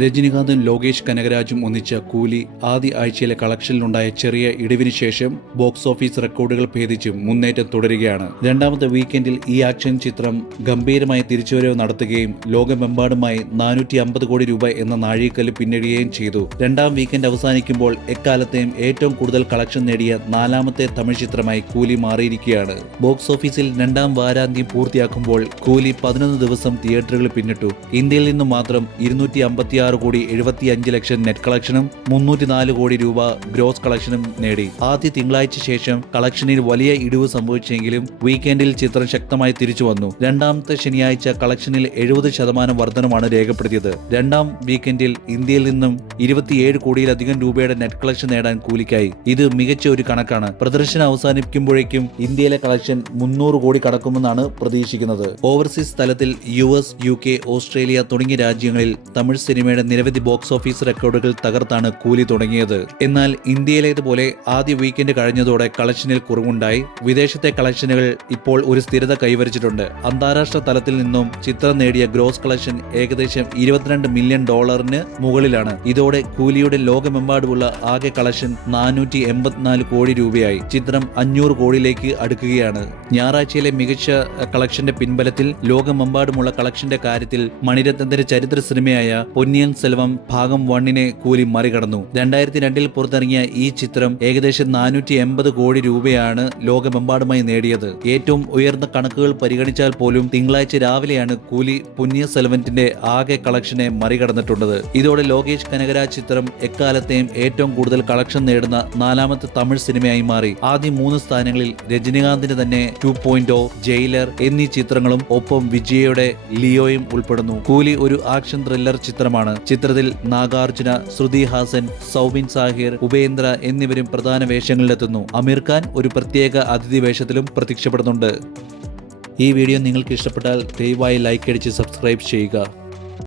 രജനികാന്തും ലോകേഷ് കനകരാജും ഒന്നിച്ച കൂലി ആദ്യ ആഴ്ചയിലെ കളക്ഷനിലുണ്ടായ ചെറിയ ഇടിവിന് ശേഷം ബോക്സ് ഓഫീസ് റെക്കോർഡുകൾ ഭേദിച്ച് മുന്നേറ്റം തുടരുകയാണ്. രണ്ടാമത്തെ വീക്കെൻഡിൽ ഈ ആക്ഷൻ ചിത്രം ഗംഭീരമായ തിരിച്ചുവരവ് നടത്തുകയും ലോകമെമ്പാടുമായി 450 കോടി രൂപ എന്ന നാഴികക്കല്ല് പിന്നിടുകയും ചെയ്തു. രണ്ടാം വീക്കെൻഡ് അവസാനിക്കുമ്പോൾ എക്കാലത്തെയും ഏറ്റവും കൂടുതൽ കളക്ഷൻ നേടിയ നാലാമത്തെ തമിഴ് ചിത്രമായി കൂലി മാറിയിരിക്കുകയാണ്. ബോക്സ് ഓഫീസിൽ രണ്ടാം വാരാന്ത്യം പൂർത്തിയാക്കുമ്പോൾ കൂലി 11 ദിവസം തിയേറ്ററുകളിൽ പിന്നിട്ടു. ഇന്ത്യയിൽ നിന്നും മാത്രം 256 കോടി 75 ലക്ഷം നെറ്റ് കളക്ഷനും 304 കോടി രൂപ ഗ്രോസ് കളക്ഷനും നേടി. ആദ്യ തിങ്കളാഴ്ച ശേഷം കളക്ഷനിൽ വലിയ ഇടിവ് സംഭവിച്ചെങ്കിലും വീക്കെൻഡിൽ ചിത്രം ശക്തമായി തിരിച്ചു വന്നു. രണ്ടാമത്തെ ശനിയാഴ്ച കളക്ഷനിൽ 70% വർധനമാണ് രേഖപ്പെടുത്തിയത്. രണ്ടാം വീക്കെൻഡിൽ ഇന്ത്യയിൽ നിന്നും 27 കോടിയിലധികം രൂപയുടെ നെറ്റ് കളക്ഷൻ നേടാൻ കൂലിക്കായി. ഇത് മികച്ച ഒരു കണക്കാണ്. പ്രദർശനം അവസാനിക്കുമ്പോഴേക്കും ഇന്ത്യയിലെ കളക്ഷൻ 300 കോടി കടക്കുമെന്നാണ് പ്രതീക്ഷിക്കുന്നത്. ഓവർസീസ് തലത്തിൽ US, UK, ഓസ്ട്രേലിയ തുടങ്ങിയ രാജ്യങ്ങളിൽ തമിഴ് സിനിമയുടെ നിരവധി ബോക്സ് ഓഫീസ് റെക്കോർഡുകൾ തകർത്താണ് കൂലി തുടങ്ങിയത്. എന്നാൽ ഇന്ത്യയിലേതുപോലെ ആദ്യ വീക്കെൻഡ് കഴിഞ്ഞതോടെ കളക്ഷനിൽ കുറവുണ്ടായി. വിദേശത്തെ കളക്ഷനുകൾ ഇപ്പോൾ ഒരു സ്ഥിരത കൈവരിച്ചിട്ടുണ്ട്. അന്താരാഷ്ട്ര തലത്തിൽ നിന്നും ചിത്രം നേടിയ ഗ്രോസ് കളക്ഷൻ ഏകദേശം $22 മില്യൺ മുകളിലാണ്. ഇതോടെ കൂലിയുടെ ലോകമെമ്പാടുമുള്ള ആകെ കളക്ഷൻ 484 കോടി രൂപയായി. ചിത്രം 500 കോടിയിലേക്ക് അടുക്കുകയാണ്. ഞായറാഴ്ചയിലെ മികച്ച കളക്ഷന്റെ പിൻബലത്തിൽ ലോകമെമ്പാടുമുള്ള കളക്ഷന്റെ കാര്യത്തിൽ മണിരത്നത്തിന്റെ ചരിത്ര സിനിമയായ പൊന്നിയൻ സെൽവം ഭാഗം 1 കൂലി മറികടന്നു. 2002 പുറത്തിറങ്ങിയ ഈ ചിത്രം ഏകദേശം 480 കോടി രൂപയാണ് ലോകമെമ്പാടുമായി നേടിയത്. ഏറ്റവും ഉയർന്ന കണക്കുകൾ പരിഗണിച്ചാൽ പോലും തിങ്കളാഴ്ച രാവിലെയാണ് കൂലി പൊന്നിയൻ സെൽവന്റെ ആകെ കളക്ഷനെ മറികടന്നിട്ടുള്ളത്. ഇതോടെ ലോകേഷ് കനകരാജ് ചിത്രം എക്കാലത്തെയും ഏറ്റവും കൂടുതൽ കളക്ഷൻ നേടുന്ന നാലാമത്തെ തമിഴ് സിനിമയായി മാറി. ആദ്യ 3 സ്ഥാനങ്ങളിൽ രജനികാന്തിന്റെ തന്നെ 2.0, ജയിലർ എന്നീ ചിത്രങ്ങളും ഒപ്പം വിജയയുടെ ലിയോയും ഉൾപ്പെടുന്നു. കൂലി ഒരു ആക്ഷൻ ത്രില്ലർ ചിത്രമാണ്. ചിത്രത്തിൽ നാഗാർജുന, ശ്രുതി ഹാസൻ, സൗബിൻ സാഹിർ, ഉപേന്ദ്ര എന്നിവരും പ്രധാന വേഷങ്ങളിലെത്തുന്നു. അമീർ ഖാൻ ഒരു പ്രത്യേക അതിഥി വേഷത്തിലും പ്രത്യക്ഷപ്പെടുന്നുണ്ട്. ഈ വീഡിയോ നിങ്ങൾക്ക് ഇഷ്ടപ്പെട്ടാൽ ദയവായി ലൈക്ക് അടിച്ച് സബ്സ്ക്രൈബ് ചെയ്യുക.